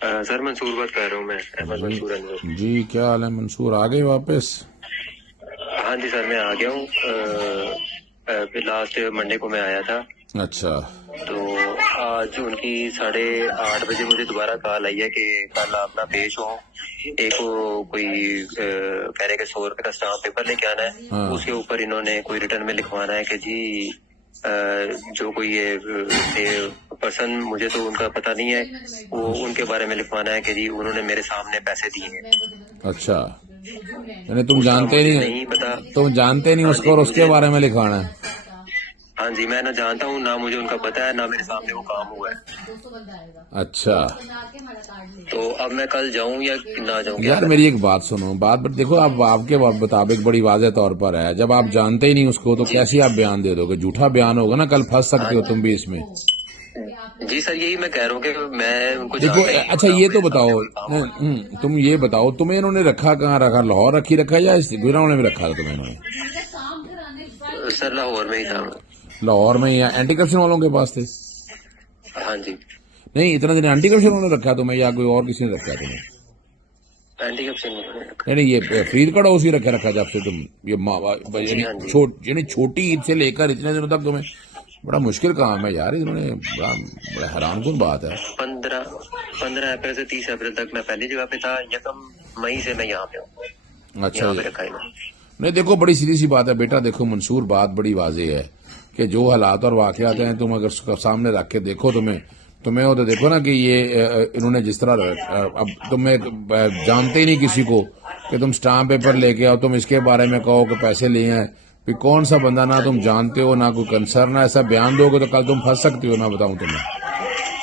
Sir Mansoor बात कर रहा हूँ मैं, अहमद जी मंसूर अनवर। जी, क्या हाल है मंसूर, आ गए वापस? हाँ जी सर, मैं आ गया हूँ। लास्ट मंडे को मैं आया था। अच्छा तो आज उनकी 8:30 बजे मुझे दोबारा कॉल आई है कि कल आप ना पेश हो। एक वो कोई कह रहे कि 100 रुपए का स्टाम्प पेपर लेके आना है। हाँ उसके ऊपर इन्होंने कोई रिटर्न में लिखवाना है कि जी जो कोई ये पर्सन, मुझे तो उनका पता नहीं है, वो उनके बारे में लिखवाना है कि जी उन्होंने मेरे सामने पैसे दिए हैं। अच्छा, यानी तुम उसका जानते मुझे नहीं, नहीं पता। तुम जानते नहीं हाँ उसको जी और उसके मुझे, बारे में लिखवाना है? हाँ जी मैं ना जानता हूँ ना, मुझे उनका पता है ना, मेरे सामने वो काम हुआ है। अच्छा तो अब मैं कल जाऊं या ना जाऊं, क्या यार, करें? मेरी एक बात सुनो, बात पर देखो, आप आपके मुताबिक बड़ी वाज़ेह तौर पर है, जब आप जानते ही नहीं उसको तो जी कैसे आप बयान दे दोगे? झूठा बयान होगा ना, कल फंस हाँ सकते हो तुम भी इसमें। जी सर, यही मैं कह रहा हूँ कि मैं उनको देखो जानता ही नहीं हूँ अच्छा, ना, ये तो मेरे सामने बताओ, कोई काम हुआ है। तुम ये बताओ, तुम्हें इन्होंने रखा कहाँ रखा? लाहौर रखी रखा है या इस गुजरावाले में रखा था तुम्हें इन्होंने? सर लाहौर में ही था मैं। लाहौर में या एंटी करप्शन वालों के पास थे? हाँ जी, नहीं, इतना दिन एंटी करप्शन वालों ने रखा तुम्हें या कोई और किसी ने रखा तुम्हें? एंटी करप्शन में रखा। यानी ये फरीद कड़ा उसी रखा रखा जब से तुम ये जी यानी हाँ जी। यानी छोटी ईद से लेकर इतने दिनों तक तुम्हें, बड़ा मुश्किल काम है यार, इन्होंने बड़ा बड़ा हैरानकुन बात है। 15 अप्रैल से 30 अप्रैल तक मैं पहली जगह पे था। 1 मई से मैं यहाँ पे हूँ, अच्छा यहाँ ये, पे रखा इन्होंने। नहीं देखो, बड़ी सीधी सी बात है बेटा, देखो मंसूर, बात बड़ी वाज़ेह है कि जो हालात और वाकयात जी हैं, तुम अगर उसका सामने रख के देखो, तुम्हें तुम्हें वो तो देखो ना कि ये इन्होंने जिस तरह अब तुम्हें जानते ही नहीं किसी को कि तुम स्टाम्प पेपर हाँ जी लेके आओ, तुम इसके बारे में कहो कि पैसे लिए हैं। फिर कौन सा बंदा, ना हाँ तुम जी। जानते हो ना कोई कंसर्न है, ऐसा बयान दोगे तो कल तुम फंस सकती हो, मैं बताऊं तुम्हें।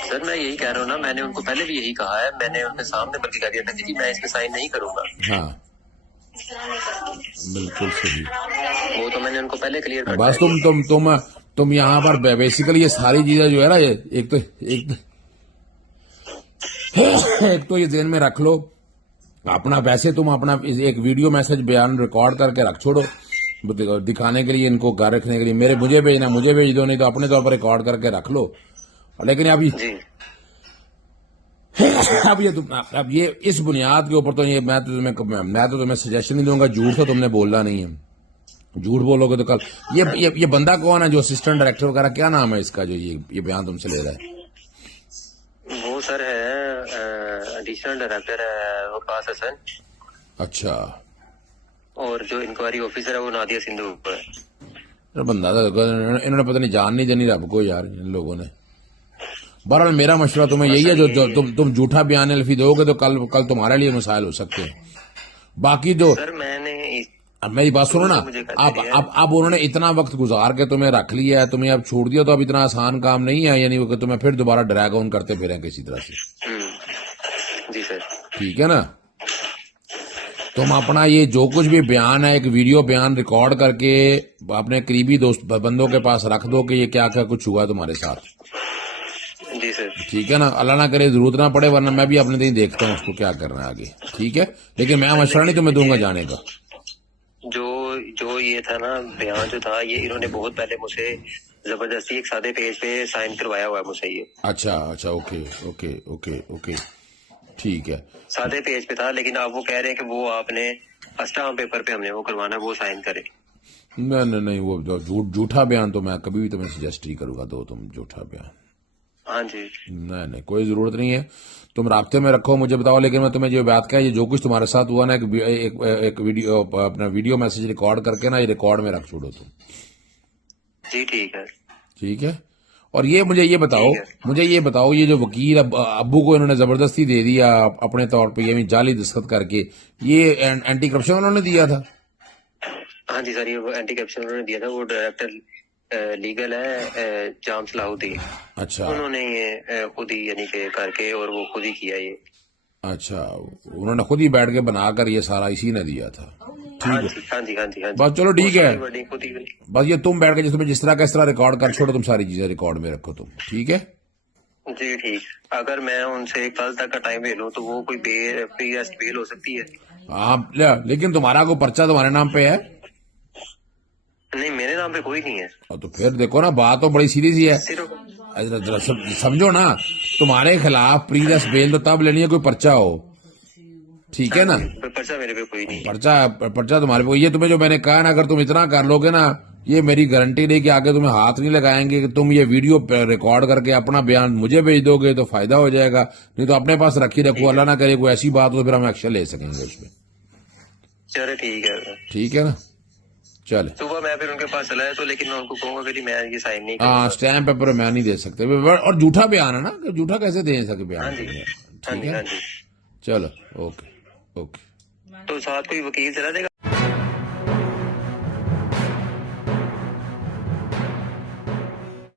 सर मैं यही कह रहा हूँ ना, मैंने उनको पहले भी यही कहा है, मैंने उनके सामने बल्कि कह दिया था कि जी मैं इस पे साइन नहीं करूंगा। हाँ, बिल्कुल सही। वो तो मैंने उनको पहले क्लियर कर बस दिया। तुम यहाँ पर बेसिकली ये सारी चीजें जो है ना, ये एक तो ये जेन में रख लो अपना। वैसे तुम अपना एक वीडियो मैसेज बयान रिकॉर्ड करके रख छोड़ो, दिखाने के लिए, इनको घर रखने के लिए। मुझे भेजना, मुझे भेज दो, नहीं तो अपने तौर पर रिकॉर्ड करके रख लो। लेकिन जी अब ये इस बुनियाद के ऊपर तो ये मैं तो तुम्हें सजेशन नहीं दूंगा, झूठ तो तुमने बोलना नहीं है। झूठ बोलोगे तो कल ये बंदा कौन है जो असिस्टेंट डायरेक्टर वगैरह, क्या नाम है इसका जो ये बयान तुमसे ले रहा है? वो सर है, एडिशनल डायरेक्टर है वकास हसन। अच्छा, और जो इंक्वायरी ऑफिसर है वो नादिया सिंधु है। तो बंदा तो इन्होंने पता नहीं जान नहीं देनी रब को यार, इन लोगों ने। बहरहाल मेरा मशवरा तुम्हें हाँ यही है, सर जो यही है। तुम झूठा बयान अल्फी दोगे तो कल कल तुम्हारे लिए मसाइल हो सकते हैं। बाकी जो, सर मैंने अब मेरी बात सुनो प्रूव ना, तो मुझे कर दिया है। अब उन्होंने इतना वक्त गुजार के तुम्हें रख लिया है, तुम्हें अब छोड़ दिया, तो अब इतना आसान काम नहीं है, यानी कि तुम्हें फिर दोबारा ड्रैग ऑन करते फिरें किसी तरह से। जी सर। ठीक है ना? तुम अपना ये जो कुछ भी बयान है, एक वीडियो बयान रिकॉर्ड करके अपने करीबी दोस्त बंदों के पास रख दो कि ये क्या क्या कुछ हुआ तुम्हारे साथ। जी सर। ठीक है ना? अल्लाह ना करे जरूरत ना पड़े, वरना मैं भी अपने दिन देखता हूँ उसको क्या करना है आगे। ठीक है, लेकिन मैं सर मशवरा नहीं लेकिन तुम्हें दूंगा ये जाने का। जो जो ये था ना, बयान जो था, ये इन्होंने बहुत पहले मुझसे जबरदस्ती एक सादे पेज पे साइन करवाया हुआ है मुझसे ये। अच्छा अच्छा, ओके ओके ओके ओके, ठीक है। सादे पेज पे था, लेकिन अब वो कह रहे हैं कि वो आपने स्टाम्प पेपर पे हमने वो करवाना है, वो साइन करे। नहीं नहीं नहीं, वो झूठा बयान तो मैं कभी भी तुम्हें सजेस्ट नहीं करूंगा, दो तुम झूठा बयान। हाँ जी। नहीं नहीं, कोई जरूरत नहीं है। तुम राब्ते में रखो, मुझे बताओ, लेकिन मैं तुम्हें जो बात कहा, ये जो कुछ तुम्हारे साथ हुआ ना, एक वीडियो, अपना वीडियो मैसेज रिकॉर्ड करके ना, ये रिकॉर्ड में रख छोड़ो तुम। जी ठीक है। ठीक है? और ये ठीक है। मुझे ये बताओ, ये जो वकील अब्बू को इन्होंने जबरदस्ती दे दिया अपने तौर पे, ये भी जाली दस्तखत करके, ये एंटी करप्शन उन्होंने दिया था? हाँ जी सर, ये वो एंटी करप्शन उन्होंने दिया था। वो डायरेक्टर लीगल है, जाम सलाहुद्दीन। अच्छा उन्होंने ये खुद ही यानी कि करके, और वो खुद ही किया ये। अच्छा, उन्होंने खुद ही बैठ के बनाकर ये सारा इसी ने दिया था। हाँ ठीक है, जी हाँ जी हाँ जी हाँ जी। बस चलो वो ठीक है। सारी वर्डिंग खुद ही। बस ये तुम बैठ के तुम्हें जिस तरह का इस तरह रिकॉर्ड कर छोड़ो, तुम सारी चीजें रिकॉर्ड में रखो तुम। ठीक है? जी ठीक। अगर मैं उनसे कल तक का टाइम ले लूँ तो वो कोई प्री अरेस्ट बेल हो सकती है? आप लेकिन तुम्हारा को पर्चा तुम्हारे नाम पे है? नहीं, मेरे नाम पे कोई नहीं है। और तो फिर देखो ना, बात तो बड़ी सीधी सी है। सिर्फ जरा समझो ना, तुम्हारे खिलाफ प्रीवियस बेल तो तब लेनी है कोई पर्चा हो, ठीक है ना। पर्चा मेरे पे कोई नहीं है। पर्चा तुम्हारे पे, ये तुम्हें जो मैंने कहा ना, अगर तुम इतना कर लोगे ना, ये मेरी गारंटी नहीं कि आगे तुम्हें हाथ नहीं लगाएंगे कि तुम ये वीडियो रिकॉर्ड करके अपना बयान मुझे भेज दोगे तो फायदा हो जाएगा, नहीं तो अपने पास रखी रखो, अल्लाह ना करे कोई ऐसी बात हो तो फिर हम एक्शन ले सकेंगे उसमें। चलो ठीक है। ठीक है ना, चले। सुबह मैं फिर उनके पास चला है तो, लेकिन मैं उनको कहूंगा कि मैं ये साइन नहीं हाँ, करूंगा। स्टैम्प पेपर मैं नहीं दे सकते, और झूठा बयान है ना, झूठा कैसे दे सके हाँ बयान। जी, हाँ ठीक जी, हाँ है, जी। चलो, ओके ओके। तो साथ कोई वकील चला देगा।